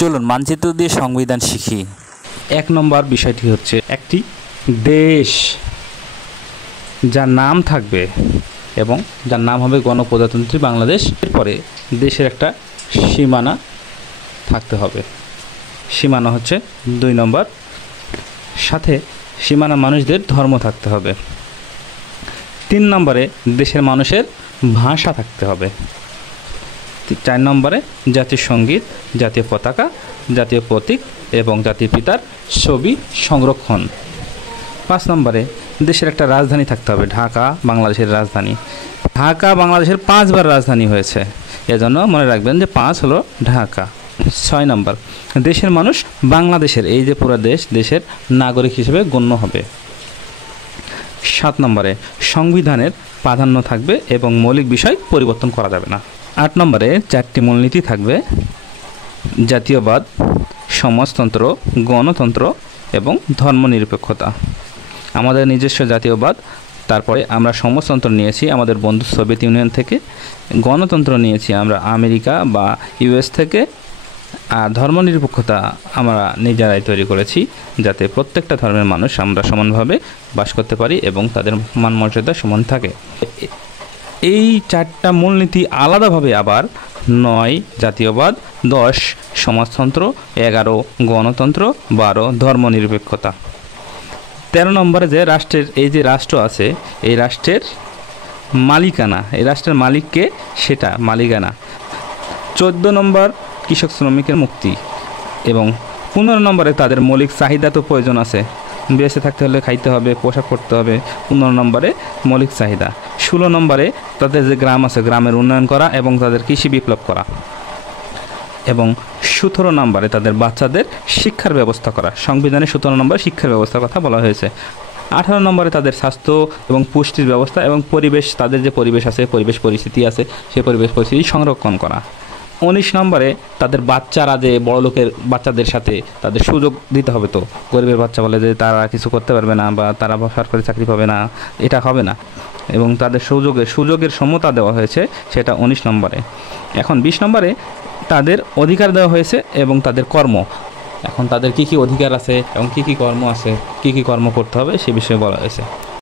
চলুন মানচিত্র দিয়ে সংবিধান শিখি। 1 নম্বর বিষয়টি হচ্ছে একটি দেশ যার নাম থাকবে এবং যার নাম হবে গণপ্রজাতন্ত্রী বাংলাদেশ। এরপরে দেশের একটা সীমানা থাকতে হবে। সীমানা হচ্ছে 2 নম্বর। সাথে সীমানা মানুষদের ধর্ম থাকতে হবে। 3 নম্বরে দেশের মানুষের ভাষা থাকতে হবে। 4 নম্বরে জাতীয় সঙ্গীত, জাতীয় পতাকা, জাতীয় প্রতীক এবং জাতীয় পিতার ছবি সংরক্ষণ। 5 নম্বরে দেশের একটা রাজধানী থাকতে হবে, ঢাকা বাংলাদেশের রাজধানী। ঢাকা বাংলাদেশের 5 বার রাজধানী হয়েছে, এজন্য মনে রাখবেন যে 5 হলো ঢাকা। 6 নম্বর দেশের মানুষ বাংলাদেশের, এই যে পুরো দেশের নাগরিক হিসেবে গণ্য হবে। 7 নম্বরে সংবিধানের প্রাধান্য থাকবে এবং মৌলিক বিষয় পরিবর্তন করা যাবে না। 8 নম্বরে 4টি মূলনীতি থাকবে: জাতীয়বাদ, সমাজতন্ত্র, গণতন্ত্র এবং ধর্মনিরপেক্ষতা। আমাদের নিজস্ব জাতীয়বাদ, তারপরে আমরা সমাজতন্ত্র নিয়েছি আমাদের বন্ধু সোভিয়েত ইউনিয়ন থেকে, গণতন্ত্র নিয়েছি আমরা আমেরিকা বা ইউএস থেকে, আর ধর্মনিরপেক্ষতা আমরা নিজেরাই তৈরি করেছি যাতে প্রত্যেকটা ধর্মের মানুষ আমরা সমানভাবে বাস করতে পারি এবং তাদের মান মর্যাদা সমান থাকে। এই 4টা মূলনীতি আলাদাভাবে আবার 9 জাতীয়বাদ, 10 সমাজতন্ত্র, 11 গণতন্ত্র, 12 ধর্মনিরপেক্ষতা। 13 নম্বরে যে রাষ্ট্রের, এই যে রাষ্ট্র আছে এই রাষ্ট্রের মালিকানা, এই রাষ্ট্রের মালিককে সেটা মালিকানা। 14 নম্বর কৃষক শ্রমিকের মুক্তি এবং 15 নম্বরে তাদের মৌলিক চাহিদা তো প্রয়োজন আছে, বেঁচে থাকতে হলে খাইতে হবে, পোশাক পরতে হবে, 15 নম্বরে মৌলিক চাহিদা। 16 নম্বরে তাদের যে গ্রাম আছে গ্রামের উন্নয়ন করা এবং তাদের কৃষি বিপ্লব করা এবং 17 নম্বরে তাদের বাচ্চাদের শিক্ষার ব্যবস্থা করা। সংবিধানে 17 নম্বরে শিক্ষার ব্যবস্থার কথা বলা হয়েছে। 18 নম্বরে তাদের স্বাস্থ্য এবং পুষ্টির ব্যবস্থা এবং পরিবেশ, তাদের যে পরিবেশ আছে, পরিবেশ পরিস্থিতি আছে, সেই পরিবেশ পরিস্থিতি সংরক্ষণ করা। 19 নম্বরে তাদের বাচ্চারা যে বড় লোকের বাচ্চাদের সাথে তাদের সুযোগ দিতে হবে। তো গরিবের বাচ্চা বলে যে তারা কিছু করতে পারবে না বা তারা সরকারি চাকরি পাবে না, এটা হবে না, এবং তাদের সুযোগের সমতা দেওয়া হয়েছে, সেটা 19 নম্বরে। এখন 20 নম্বরে তাদের অধিকার দেওয়া হয়েছে এবং তাদের কর্ম, এখন তাদের কি কি অধিকার আছে এবং কি কি কর্ম আছে, কি কি কর্ম করতে হবে সে বিষয়ে বলা হয়েছে।